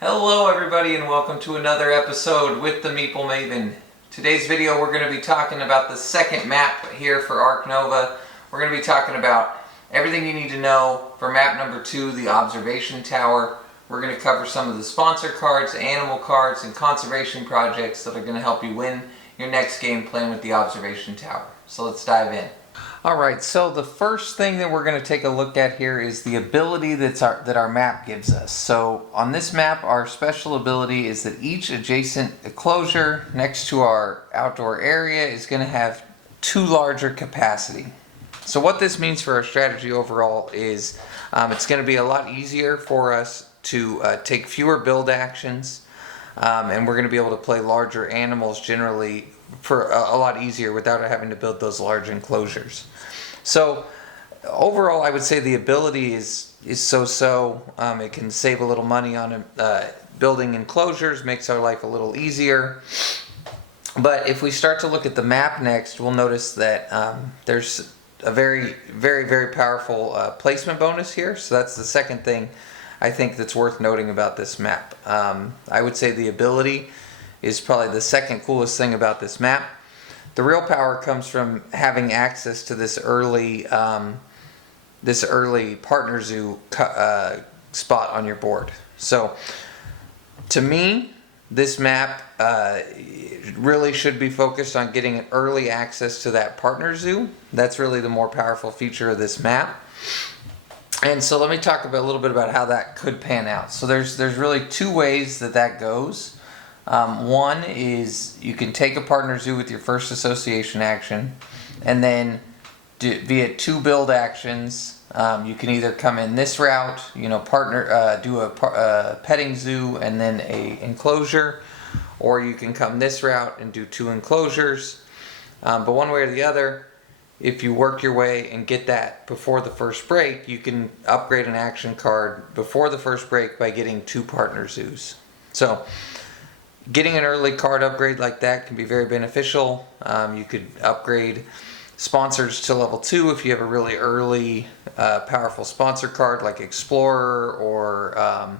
Hello everybody and welcome to another episode with the MeepleMaven. Today's video we're going to be talking about the second map here for Ark Nova. We're going to be talking about everything you need to know for map number 2, the observation tower. We're going to cover some of the sponsor cards, animal cards, and conservation projects that are going to help you win your next game playing with the observation tower. So let's dive in. Alright, so the first thing that we're going to take a look at here is the ability that our map gives us. So on this map, our special ability is that each adjacent enclosure next to our outdoor area is going to have 2 larger capacity. So what this means for our strategy overall is it's going to be a lot easier for us to take fewer build actions, and we're going to be able to play larger animals generally for a lot easier without having to build those large enclosures. So overall I would say the ability is so-so. It can save a little money on building enclosures, makes our life a little easier. But if we start to look at the map next, we'll notice that there's a very powerful placement bonus here. So that's the second thing I think that's worth noting about this map. I would say the ability is probably the second coolest thing about this map. The real power comes from having access to this early partner zoo spot on your board. So to me, this map really should be focused on getting an early access to that partner zoo. That's really the more powerful feature of this map. And so let me talk a little bit about how that could pan out. So there's really 2 ways that goes. One is you can take a partner zoo with your first association action, and then via 2 build actions, you can either come in this route, do a petting zoo and then a enclosure, or you can come this route and do 2 enclosures. But one way or the other, if you work your way and get that before the first break, you can upgrade an action card before the first break by getting 2 partner zoos. So getting an early card upgrade like that can be very beneficial. You could upgrade sponsors to level 2 if you have a really early powerful sponsor card like Explorer, or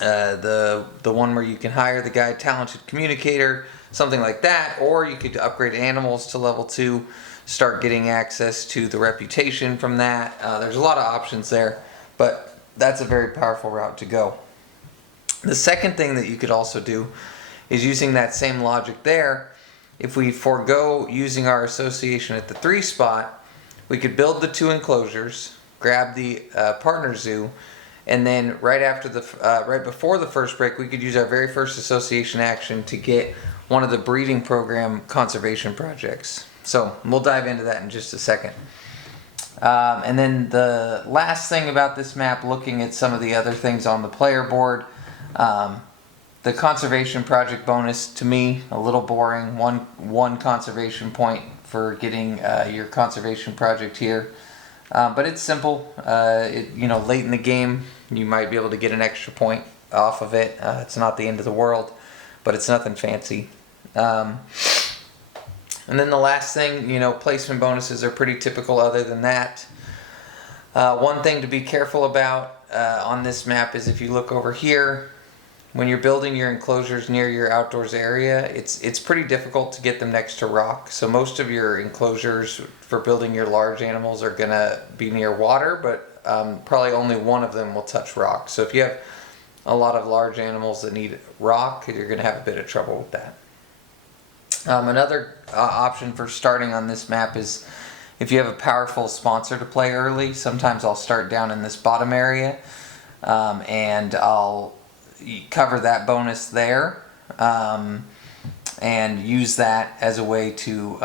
the one where you can hire the guy Talented Communicator, something like that. Or you could upgrade animals to level 2, start getting access to the reputation from that. There's a lot of options there, but that's a very powerful route to go. The second thing that you could also do is using that same logic there. If we forego using our association at the 3 spot, we could build the 2 enclosures, grab the partner zoo, and then right before the first break, we could use our very first association action to get one of the breeding program conservation projects. So we'll dive into that in just a second. And then the last thing about this map, looking at some of the other things on the player board, the conservation project bonus, to me, a little boring. One conservation point for getting your conservation project here, but it's simple. Late in the game, you might be able to get an extra point off of it. It's not the end of the world, but it's nothing fancy. And then the last thing, placement bonuses are pretty typical. Other than that, one thing to be careful about on this map is if you look over here, when you're building your enclosures near your outdoors area, it's pretty difficult to get them next to rock. So most of your enclosures for building your large animals are going to be near water, but probably only one of them will touch rock. So if you have a lot of large animals that need rock, you're going to have a bit of trouble with that. Another option for starting on this map is if you have a powerful sponsor to play early. Sometimes I'll start down in this bottom area, and I'll cover that bonus there, and use that as a way to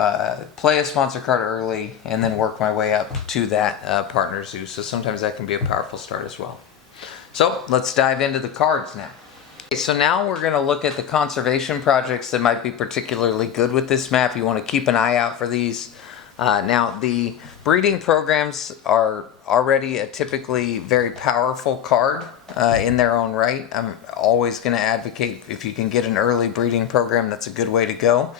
play a sponsor card early and then work my way up to that partner zoo. So sometimes that can be a powerful start as well. So let's dive into the cards now. Okay, so now we're going to look at the conservation projects that might be particularly good with this map. You want to keep an eye out for these. Now the breeding programs are already a typically very powerful card in their own right. I'm always going to advocate if you can get an early breeding program, that's a good way to go.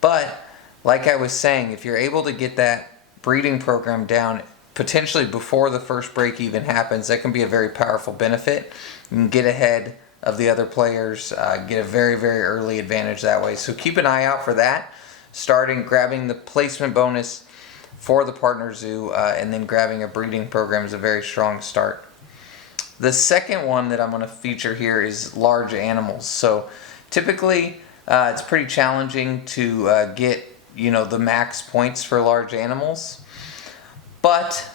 But like I was saying, if you're able to get that breeding program down potentially before the first break even happens, that can be a very powerful benefit. You can get ahead of the other players, get a very, very early advantage that way. So keep an eye out for that. Grabbing the placement bonus for the partner zoo, and then grabbing a breeding program is a very strong start. The second one that I'm going to feature here is large animals. So typically it's pretty challenging to get the max points for large animals, but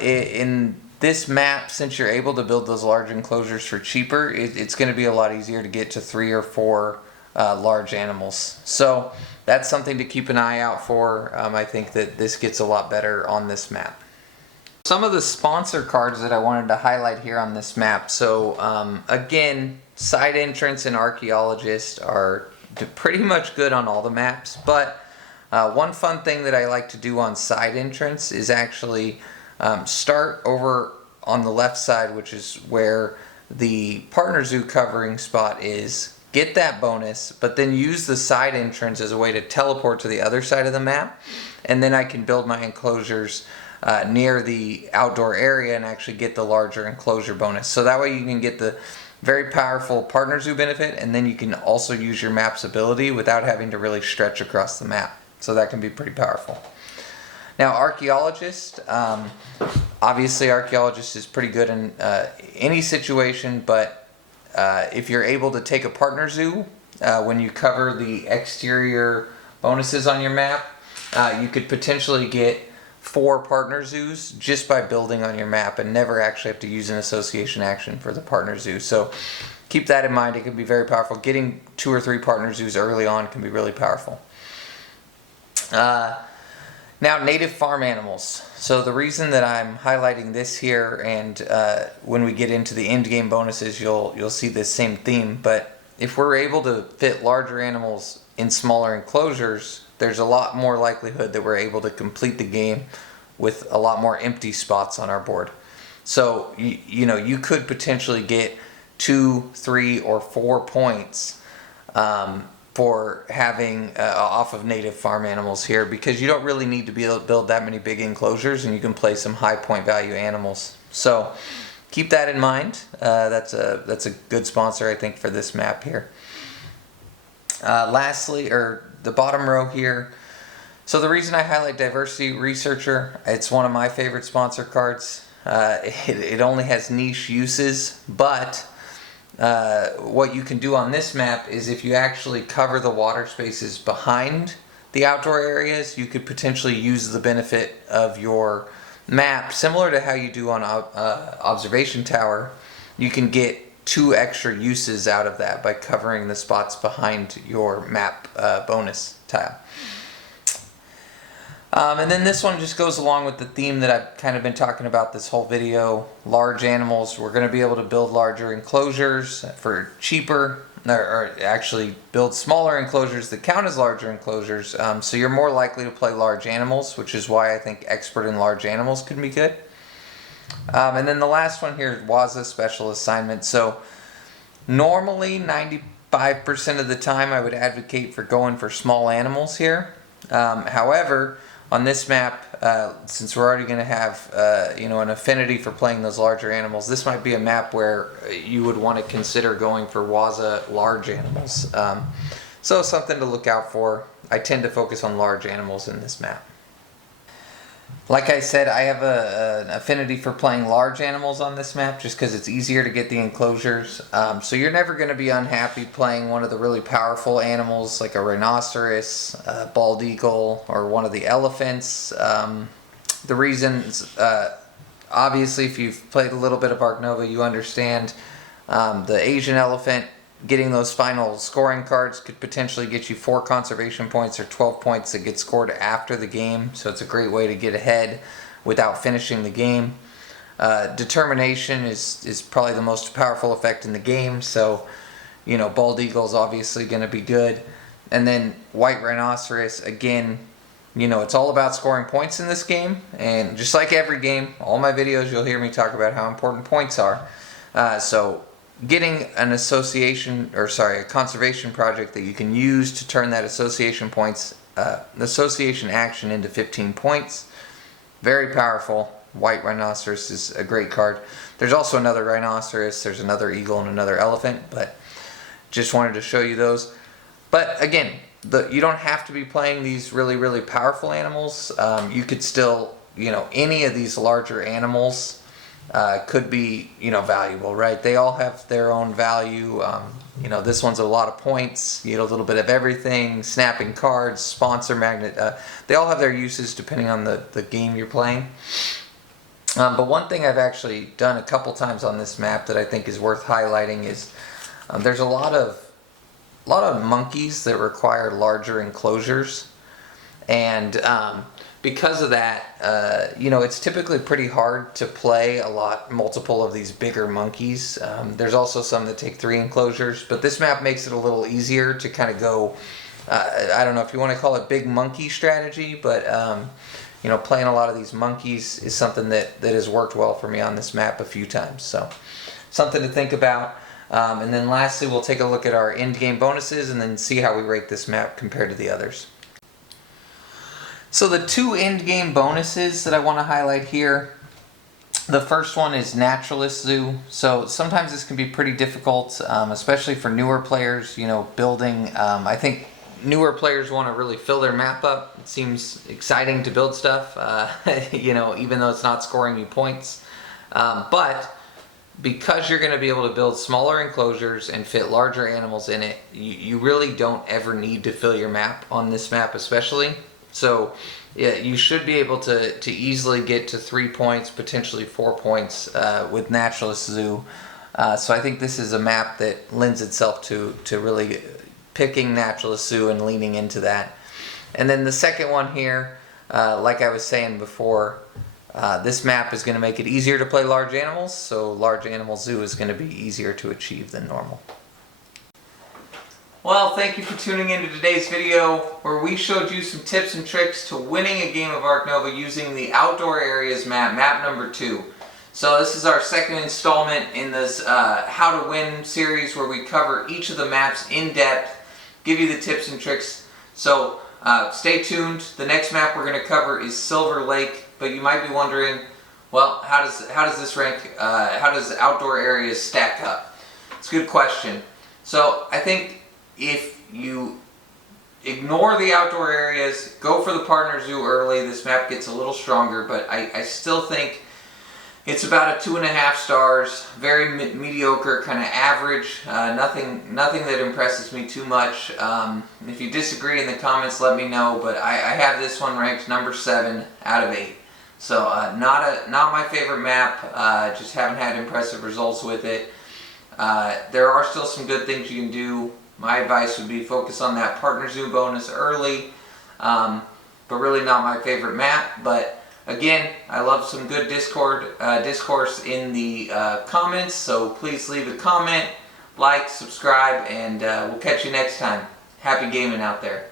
in this map, since you're able to build those large enclosures for cheaper, it's going to be a lot easier to get to 3 or 4 large animals. So that's something to keep an eye out for. I think that this gets a lot better on this map. Some of the sponsor cards that I wanted to highlight here on this map. So again, side entrance and archaeologist are pretty much good on all the maps, but one fun thing that I like to do on side entrance is actually start over on the left side, which is where the partner zoo covering spot is, get that bonus, but then use the side entrance as a way to teleport to the other side of the map, and then I can build my enclosures near the outdoor area and actually get the larger enclosure bonus. So that way you can get the very powerful partner zoo benefit, and then you can also use your map's ability without having to really stretch across the map. So that can be pretty powerful. Now, archaeologist, obviously archaeologist is pretty good in any situation, but if you're able to take a partner zoo when you cover the exterior bonuses on your map, you could potentially get 4 partner zoos just by building on your map and never actually have to use an association action for the partner zoo. So keep that in mind. It can be very powerful. Getting 2 or 3 partner zoos early on can be really powerful. Now, native farm animals. So the reason that I'm highlighting this here, and when we get into the end game bonuses, you'll see this same theme. But if we're able to fit larger animals in smaller enclosures, there's a lot more likelihood that we're able to complete the game with a lot more empty spots on our board. So you could potentially get 2, 3, or 4 points for having off of native farm animals here, because you don't really need to be able to build that many big enclosures, and you can play some high point value animals. So keep that in mind. That's a good sponsor, I think, for this map here. Lastly, or the bottom row here. So the reason I highlight Diversity Researcher, it's one of my favorite sponsor cards. It only has niche uses, but what you can do on this map is if you actually cover the water spaces behind the outdoor areas, you could potentially use the benefit of your map, similar to how you do on Observation Tower. You can get 2 extra uses out of that by covering the spots behind your map bonus tile. And then this one just goes along with the theme that I've kind of been talking about this whole video. Large animals. We're going to be able to build larger enclosures for cheaper, or actually build smaller enclosures that count as larger enclosures. So you're more likely to play large animals, which is why I think expert in large animals could be good. And then the last one here is Waza Special Assignment. So normally 95% of the time I would advocate for going for small animals here. However, on this map, since we're already going to have an affinity for playing those larger animals, this might be a map where you would want to consider going for Waza large animals. So something to look out for. I tend to focus on large animals in this map. Like I said, I have an affinity for playing large animals on this map just because it's easier to get the enclosures. So you're never going to be unhappy playing one of the really powerful animals like a rhinoceros, a bald eagle, or one of the elephants. The reasons, obviously, if you've played a little bit of Ark Nova, you understand the Asian elephant. Getting those final scoring cards could potentially get you 4 conservation points or 12 points that get scored after the game. So it's a great way to get ahead without finishing the game. Determination is probably the most powerful effect in the game. So, bald eagle is obviously going to be good. And then white rhinoceros, again, it's all about scoring points in this game. And just like every game, all my videos, you'll hear me talk about how important points are. So getting a conservation project that you can use to turn that association action into 15 points, very powerful. white rhinoceros is a great card. There's also another rhinoceros, there's another eagle, and another elephant, but just wanted to show you those. But again, you don't have to be playing these really powerful animals. You could still, any of these larger animals could be, valuable, right? They all have their own value. This one's a lot of points. You get a little bit of everything. Snapping cards, sponsor magnet. They all have their uses depending on the game you're playing. But one thing I've actually done a couple times on this map that I think is worth highlighting is there's a lot of monkeys that require larger enclosures, and because of that, it's typically pretty hard to play multiple of these bigger monkeys. There's also some that take 3 enclosures, but this map makes it a little easier to kind of go, I don't know if you want to call it big monkey strategy, but playing a lot of these monkeys is something that has worked well for me on this map a few times. So something to think about. And then lastly, we'll take a look at our end game bonuses and then see how we rate this map compared to the others. So the 2 end game bonuses that I want to highlight here, the first one is Naturalist Zoo. So sometimes this can be pretty difficult, especially for newer players, building. I think newer players want to really fill their map up. It seems exciting to build stuff, even though it's not scoring you points. But because you're going to be able to build smaller enclosures and fit larger animals in it, you really don't ever need to fill your map on this map especially. So yeah, you should be able to easily get to 3 points, potentially 4 points with Naturalist Zoo. So I think this is a map that lends itself to really picking Naturalist Zoo and leaning into that. And then the second one here, like I was saying before, this map is going to make it easier to play large animals, so Large Animal Zoo is going to be easier to achieve than normal. Well, thank you for tuning into today's video where we showed you some tips and tricks to winning a game of Ark Nova using the Outdoor Areas map, map number 2. So this is our second installment in this How to Win series where we cover each of the maps in depth, give you the tips and tricks. So stay tuned. The next map we're going to cover is Silver Lake, but you might be wondering, well, how does this rank? How does Outdoor Areas stack up? It's a good question. So I think if you ignore the Outdoor Areas, go for the Partner Zoo early, this map gets a little stronger, but I still think it's about a 2.5 stars, very mediocre, kind of average, nothing that impresses me too much. If you disagree in the comments, let me know, but I have this one ranked number 7 out of 8. So not my favorite map, just haven't had impressive results with it. There are still some good things you can do. My advice would be focus on that Partner Zoo bonus early, but really not my favorite map. But again, I love some good discourse in the comments, so please leave a comment, like, subscribe, and we'll catch you next time. Happy gaming out there.